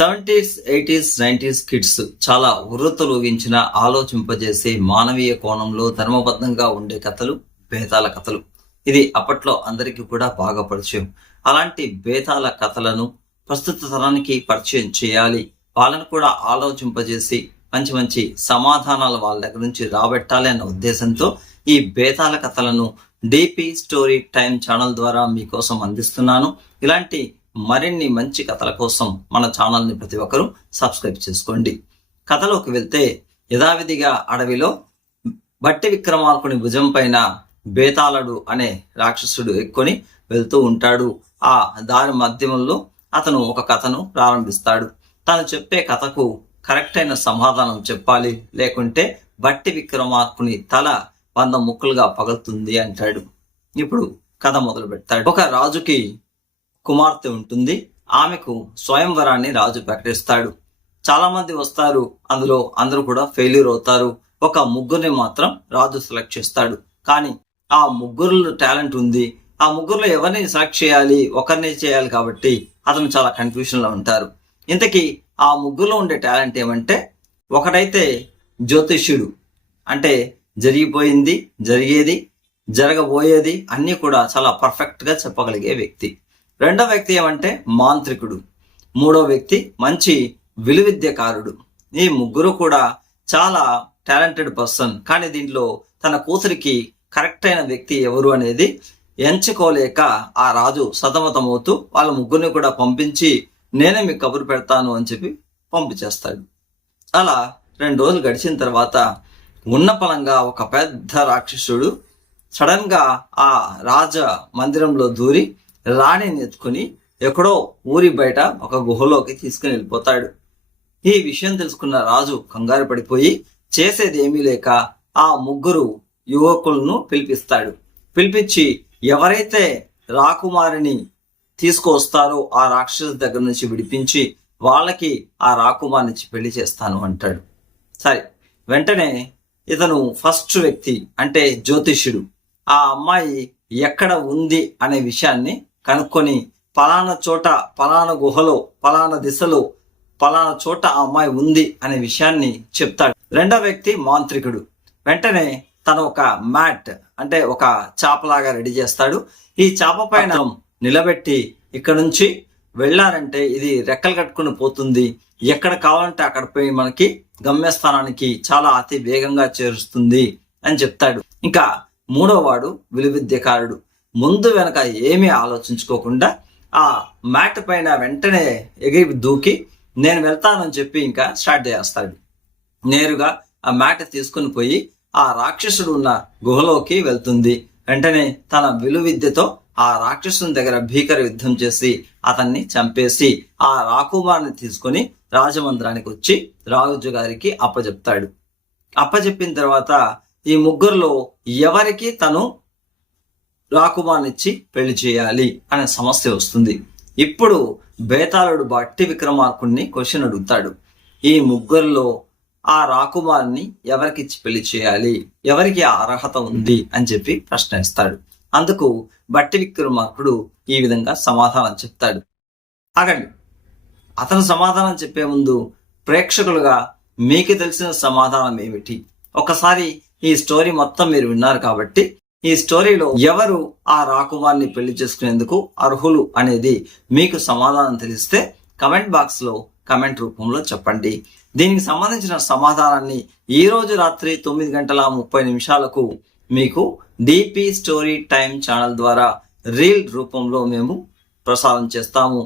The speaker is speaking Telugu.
70s, 80s, 90s కిడ్స్ చాలా ఉర్రతలూగించిన ఆలోచింపజేసే మానవీయ కోణంలో ధర్మబద్ధంగా ఉండే కథలు బేతాల కథలు. ఇది అప్పట్లో అందరికీ కూడా బాగా పరిచయం. అలాంటి బేతాల కథలను ప్రస్తుత తరానికి పరిచయం చేయాలి, వాళ్ళను కూడా ఆలోచింపజేసి మంచి మంచి సమాధానాలు వాళ్ళ దగ్గర నుంచి రాబెట్టాలి అన్న ఉద్దేశంతో ఈ బేతాల కథలను డిపి స్టోరీ టైమ్ ఛానల్ ద్వారా మీకోసం అందిస్తున్నాను. ఇలాంటి మరిన్ని మంచి కథల కోసం మన ఛానల్ని ప్రతి ఒక్కరూ సబ్స్క్రైబ్ చేసుకోండి. కథలోకి వెళ్తే, యథావిధిగా అడవిలో బట్టి విక్రమార్కుని భుజం పైన బేతాళుడు అనే రాక్షసుడు ఎక్కుని వెళ్తూ ఉంటాడు. ఆ దారి మధ్యంలో అతను ఒక కథను ప్రారంభిస్తాడు. తను చెప్పే కథకు కరెక్ట్ అయిన సమాధానం చెప్పాలి, లేకుంటే బట్టి విక్రమార్కుని తల 100 ముక్కలుగా పగులుతుంది అంటాడు. ఇప్పుడు కథ మొదలు పెడతాడు. ఒక రాజుకి కుమార్తె ఉంటుంది. ఆమెకు స్వయంవరాన్ని రాజు ప్రకటిస్తాడు. చాలా మంది వస్తారు, అందులో అందరూ కూడా ఫెయిల్యూర్ అవుతారు. ఒక ముగ్గురిని మాత్రం రాజు సెలెక్ట్ చేస్తాడు. కానీ ఆ ముగ్గురులో టాలెంట్ ఉంది. ఆ ముగ్గురులో ఎవరిని సెలెక్ట్ చేయాలి, ఒకరిని చేయాలి కాబట్టి అతను చాలా కన్ఫ్యూజన్ లో ఉంటారు. ఇంతకీ ఆ ముగ్గురులో ఉండే టాలెంట్ ఏమంటే, ఒకటైతే జ్యోతిష్యుడు, అంటే జరిగిపోయింది, జరిగేది, జరగబోయేది అన్నీ కూడా చాలా పర్ఫెక్ట్ గా చెప్పగలిగే వ్యక్తి. రెండో వ్యక్తి ఏమంటే మాంత్రికుడు. మూడో వ్యక్తి మంచి విలువిద్యకారుడు. ఈ ముగ్గురు కూడా చాలా టాలెంటెడ్ పర్సన్. కానీ దీంట్లో తన కూతురికి కరెక్ట్ అయిన వ్యక్తి ఎవరు అనేది ఎంచుకోలేక ఆ రాజు సతమతమవుతూ వాళ్ళ ముగ్గురిని కూడా పంపించి, నేనే మీకు కబురు పెడతాను అని చెప్పి పంపించేస్తాడు. అలా 2 రోజులు గడిచిన తర్వాత ఉన్నపలంగా ఒక పెద్ద రాక్షసుడు సడన్ గా ఆ రాజ మందిరంలో దూరి రాణిని ఎత్తుకుని ఎక్కడో ఊరి బయట ఒక గుహలోకి తీసుకుని వెళ్ళిపోతాడు. ఈ విషయం తెలుసుకున్న రాజు కంగారు పడిపోయి చేసేది ఏమీ లేక ఆ ముగ్గురు యువకులను పిలిపిస్తాడు. పిలిపించి, ఎవరైతే రాకుమారిని తీసుకువస్తారో ఆ రాక్షసు దగ్గర నుంచి విడిపించి వాళ్ళకి ఆ రాకుమారిని పెళ్లి చేస్తాను అంటాడు. సరే, వెంటనే ఇతను ఫస్ట్ వ్యక్తి అంటే జ్యోతిష్యుడు ఆ అమ్మాయి ఎక్కడ ఉంది అనే విషయాన్ని కనుక్కొని, పలానా చోట, పలానా గుహలో, పలానా దిశలో, పలానా చోట ఆ అమ్మాయి ఉంది అనే విషయాన్ని చెప్తాడు. రెండో వ్యక్తి మాంత్రికుడు. వెంటనే తను ఒక మ్యాట్ అంటే ఒక చాపలాగా రెడీ చేస్తాడు. ఈ చాప పైన నిలబెట్టి, ఇక్కడ నుంచి వెళ్ళారంటే ఇది రెక్కలు కట్టుకుని పోతుంది, ఎక్కడ కావాలంటే అక్కడ పోయి మనకి గమ్యస్థానానికి చాలా అతి వేగంగా చేరుస్తుంది అని చెప్తాడు. ఇంకా మూడో వాడు విలువిద్యకారుడు. ముందు వెనక ఏమీ ఆలోచించుకోకుండా ఆ మ్యాట్ పైన వెంటనే ఎగిరి దూకి, నేను వెళ్తానని చెప్పి ఇంకా స్టార్ట్ చేస్తాడు. నేరుగా ఆ మ్యాట్ తీసుకుని పోయి ఆ రాక్షసుడు ఉన్న గుహలోకి వెళ్తుంది. వెంటనే తన విలువిద్యతో ఆ రాక్షసుని దగ్గర భీకర యుద్ధం చేసి అతన్ని చంపేసి ఆ రాకుమారిని తీసుకొని రాజమందిరానికి వచ్చి రాజు గారికి అప్పచెప్తాడు. అప్పచెప్పిన తర్వాత ఈ ముగ్గురులో ఎవరికి తను రాకుమార్నిచ్చి పెళ్లి చేయాలి అనే సమస్య వస్తుంది. ఇప్పుడు బేతాళుడు బట్టి విక్రమార్కుడిని క్వశ్చన్ అడుగుతాడు. ఈ ముగ్గురులో ఆ రాకుమార్ని ఎవరికిచ్చి పెళ్లి చేయాలి, ఎవరికి అర్హత ఉంది అని చెప్పి ప్రశ్నిస్తాడు. అందుకు బట్టి విక్రమార్కుడు ఈ విధంగా సమాధానం చెప్తాడు. ఆగండి, అతను సమాధానం చెప్పే ముందు ప్రేక్షకులుగా మీకు తెలిసిన సమాధానం ఏమిటి? ఒకసారి ఈ స్టోరీ మొత్తం మీరు విన్నారు కాబట్టి ఈ స్టోరీలో ఎవరు ఆ రాకుమార్ని పెళ్లి చేసుకునేందుకు అర్హులు అనేది మీకు సమాధానం తెలిస్తే కమెంట్ బాక్స్ లో కమెంట్ రూపంలో చెప్పండి. దీనికి సంబంధించిన సమాధానాన్ని ఈ రోజు రాత్రి 9:30 మీకు డిపి స్టోరీ టైమ్ ఛానల్ ద్వారా రీల్ రూపంలో మేము ప్రసారం చేస్తాము.